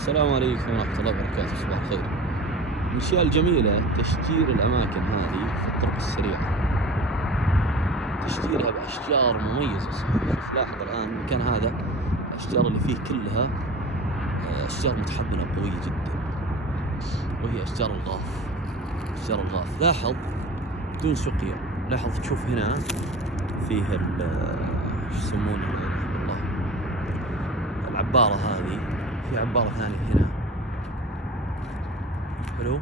السلام عليكم ورحمة الله وبركاته. صباح الخير. من الأشياء الجميلة تشجير الأماكن هذه في الطرق السريعة، تشجيرها بأشجار مميزة. شوف لاحظ الآن المكان هذا الأشجار اللي فيه كلها أشجار متحملة قوية جدا، وهي أشجار الغاف. أشجار الغاف لاحظ بدون سقيا. لاحظ تشوف هنا فيه شو يسمونه والله العبارة هذه، في عبارة ثانية هنا. حلو،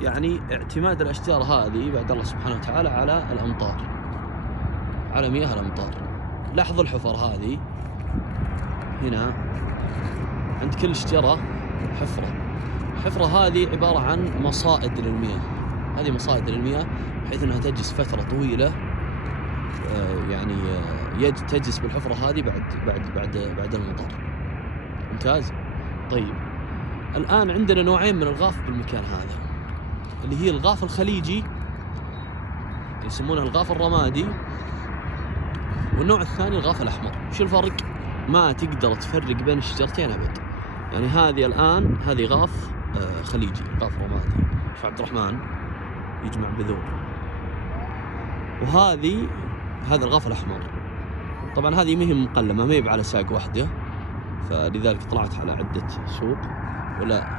يعني اعتماد الأشجار هذه بعد الله سبحانه وتعالى على الأمطار، على مياه الأمطار. لاحظ الحفر هذه هنا عند كل شجرة حفرة. الحفرة هذه عبارة عن مصائد للمياه. هذه مصائد للمياه بحيث أنها تجلس فترة طويلة، تجلس بالحفرة هذه بعد المطر. ممتاز. طيب الآن عندنا نوعين من الغاف بالمكان هذا، اللي هي الغاف الخليجي يسمونها الغاف الرمادي، والنوع الثاني الغاف الأحمر. وش الفرق؟ ما تقدر تفرق بين الشجرتين أبد. يعني هذه الآن هذه غاف خليجي، غاف رمادي. شوف عبد الرحمن يجمع بذور. هذا الغاف الأحمر. طبعا هذه ما هي مقلمة، ما هي على ساق واحدة، فلذلك طلعت على عدة سوق،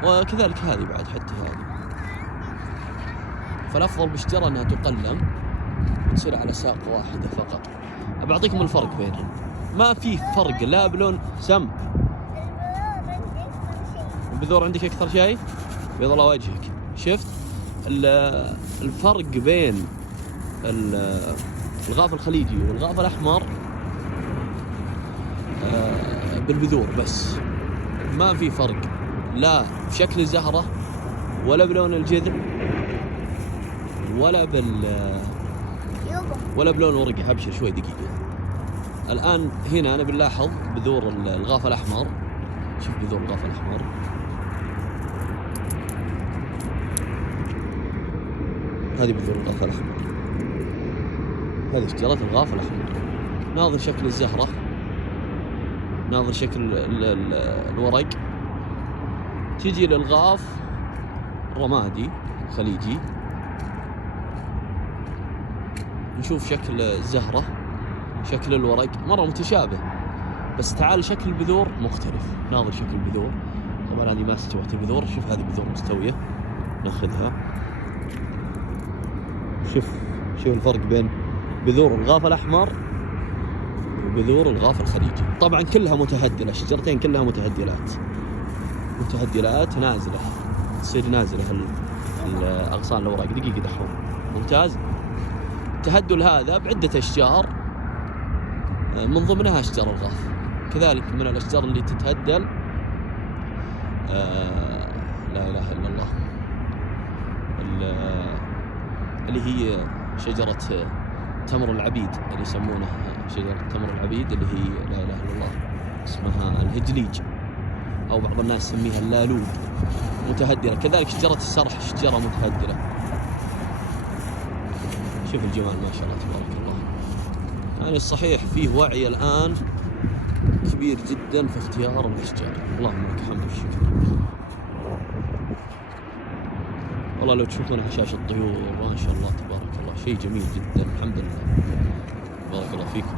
وكذلك هذه بعد حتى هذه. فالأفضل بالشجرة أنها تقلم وتصير على ساق واحدة فقط. أبعطيكم الفرق بينهم. ما في فرق لا بلون سم. البذور عندك أكثر شيء؟ بيض الله وجهك. شفت الفرق بين الغاف الخليجي والغاف الأحمر؟ بالبذور بس، ما في فرق لا في شكل الزهرة ولا بلون الجذع ولا بلون ورقة. أبشر شوي دقيقة. الآن هنا أنا بنلاحظ بذور الغاف الأحمر. شوف بذور الغاف الأحمر، هذه بذور الغاف الأحمر، هذه شجرة الغاف الأحمر. ناظر شكل الزهرة، ناظر شكل الورق. تجي للغاف رمادي خليجي، نشوف شكل الزهرة، شكل الورق مرة متشابه، بس تعال شكل البذور مختلف. ناظر شكل البذور. طبعا هذه ما استوت البذور. شوف هذه بذور مستوية، ناخذها. شوف الفرق بين بذور الغاف الأحمر وبذور الغاف الخليجي. طبعا كلها متهدلة، الشجرتين كلها متهدلات نازلة، تصير نازلة الأغصان الأوراق. دقيقة دحوم. ممتاز. التهدل هذا بعدة أشجار، من ضمنها أشجار الغاف. كذلك من الأشجار اللي تتهدل لا إله إلا الله، اللي هي شجرة تمر العبيد، اللي يسمونها شجرة تمر العبيد، اللي هي لا إله إلا الله اسمها الهجليج، أو بعض الناس يسميها اللالود. متهدلة. كذلك شجرة السرح شجرة متهدلة. شوف الجمال ما شاء الله تبارك الله. يعني الصحيح فيه وعي الآن كبير جدا في اختيار الأشجار. اللهم لك الحمد والشكر. والله لو تشوفون حشاش الطيور ما شاء الله تبارك الله، شيء جميل جدا. الحمد لله. بارك الله فيكم.